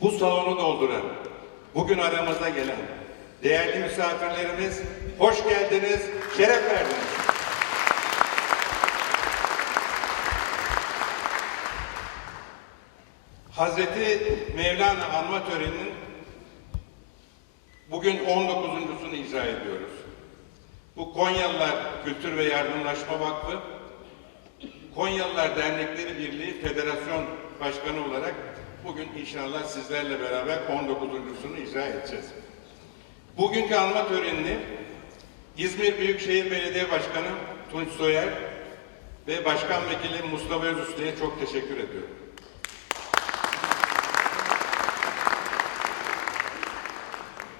bu salonu dolduran, bugün aramızda gelen değerli misafirlerimiz hoş geldiniz, şeref verdiniz. Hazreti Mevlana anma töreninin bugün 19.sunu icra ediyoruz. Bu Konyalılar Kültür ve Yardımlaşma Vakfı, Konyalılar Dernekleri Birliği Federasyon Başkanı olarak bugün inşallah sizlerle beraber 19.sunu icra edeceğiz. Bugünkü anma törenini İzmir Büyükşehir Belediye Başkanı Tunç Soyer ve Başkan Vekili Mustafa Özüslu'ya çok teşekkür ediyorum.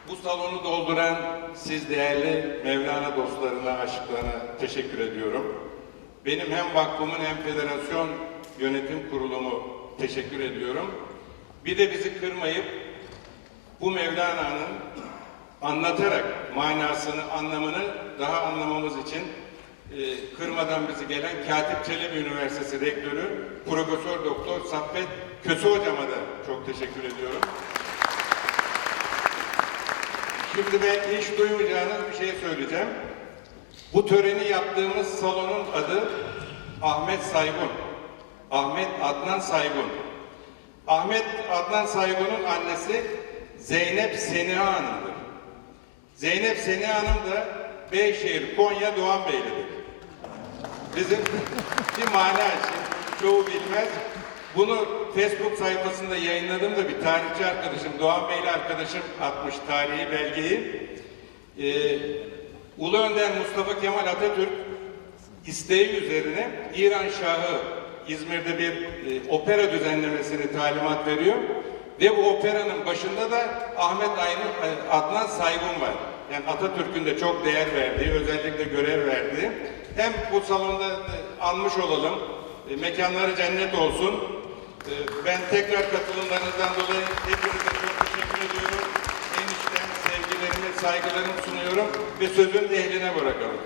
Bu salonu dolduran siz değerli Mevlana dostlarına, aşıklarına teşekkür ediyorum. Benim hem vakfımın hem federasyon yönetim kurulumu teşekkür ediyorum. Bir de bizi kırmayıp bu Mevlana'nın anlatarak manasını, anlamını daha anlamamız için e, kırmadan bizi gelen Katip Çelebi Üniversitesi Rektörü Profesör Doktor Saffet Köse Hocama da çok teşekkür ediyorum. Şimdi ben hiç duymayacağınız bir şey söyleyeceğim. Bu töreni yaptığımız salonun adı Ahmet Saygun. Ahmet Adnan Saygun. Ahmet Adnan Saygun'un annesi Zeynep Seniha Hanım'dır. Zeynep Seniha Hanım da Beyşehir, Konya, Doğanbeyli'dir. Bizim bir mana için çoğu bilmez. Bunu Facebook sayfasında yayınladığımda bir tarihçi arkadaşım, Doğan Beyli arkadaşım atmış tarihi belgeyi. Ee, Ulu Önder Mustafa Kemal Atatürk isteği üzerine İran Şahı İzmir'de bir e, opera düzenlemesini talimat veriyor. Ve bu operanın başında da Ahmet Aynur, e, Adnan Saygun var. Yani Atatürk'ün de çok değer verdiği, özellikle görev verdiği. Hem bu salonda e, anmış olalım, e, mekanları cennet olsun. E, ben tekrar katılımlarınızdan dolayı hepinize çok teşekkür ediyorum. Enişten sevgilerimi, saygılarımı sunuyorum ve sözün ehline bırakalım.